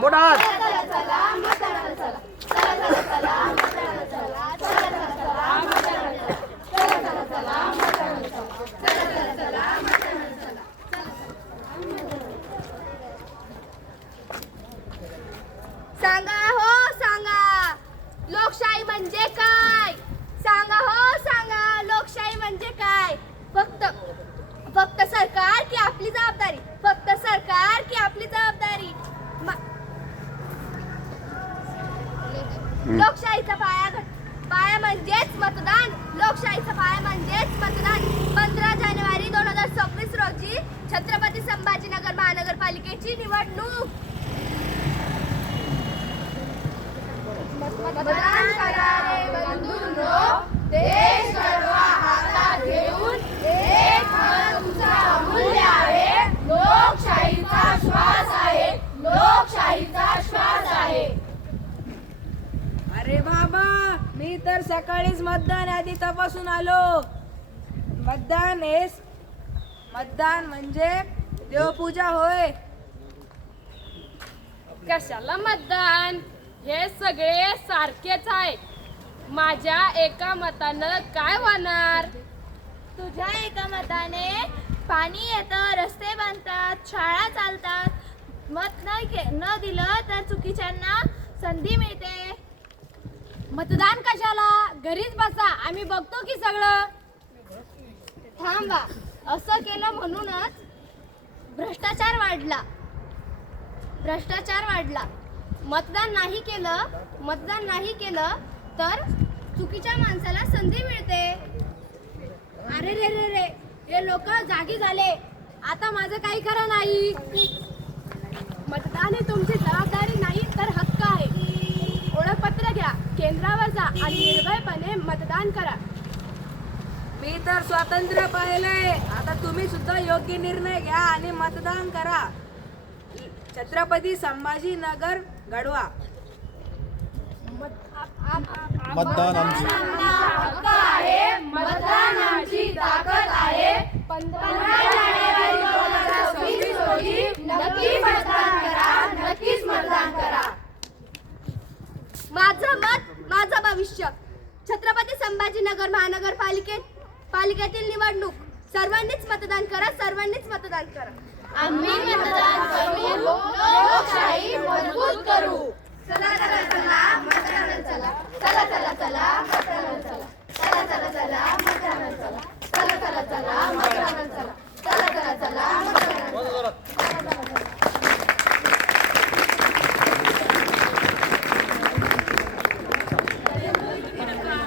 मोठा सांगा हो सांगा, लोकशाही म्हणजे काय? सांगा हो सांगा, लोकशाही म्हणजे काय? फक्त सरकार की आपली जबाबदारी? फक्त सरकार की आपली जबाबदारी? लोकशाहीचा पाया म्हणजेच मतदान. लोकशाहीचा पाया म्हणजेच मतदान. 15 जानेवारी 2026 रोजी छत्रपती संभाजीनगर महानगरपालिकेची निवडणूक. मतदान करा रे बंधूंनो, देश घडवा हातात घेऊन. एक मत तुमचा अमूल्य आहे, लोकशाहीचा श्वास आहे, लोकशाहीचा श्वास आहे. अरे बाबा, मी तर सकाळीच मतदान यादी तपासून आलो. मतदान म्हणजे देवपूजा होय. कशाला मतदान? हे सगळे सारखेच आहे. माझ्या एका मतानं काय होणार? तुझ्या एका मताने पाणी येतं, रस्ते बांधतात, शाळा चालतात. मत न दिलं तर चुकीच्यांना संधी मिळते. मतदान कशाला? घरीच बसा, आम्ही बघतो की सगळं. थांबा, असं केलं म्हणूनच भ्रष्टाचार वाढला. मतदान नाही केलं तर चुकीच्या माणसाला संधी मिळते. अरे रे रे रे, हे लोक जागी झाले. आता माझं काही खरं नाही. मतदान हे तुमची जबाबदारी नाही तर हक्क आहे. ओळखपत्र घ्या, केंद्रावर जा आणि निर्भयपणे मतदान करा. मी तर स्वातंत्र्य पाहिलंय. आता तुम्ही सुद्धा योग्य निर्णय घ्या आणि मतदान करा. छत्रपती संभाजीनगर घडवा. मतदान आमची हक्क आहे, मतदान आमची ताकद आहे. 15 जानेवारी 2026 रोजी नक्की मतदान करा, नक्कीच मतदान करा. माझं मत, माझं भविष्य. छत्रपती संभाजीनगर महानगरपालिकेतील निवडणूक. सर्वांनीच मतदान करा, सर्वांनीच मतदान करा. आम्ही मतदान करू.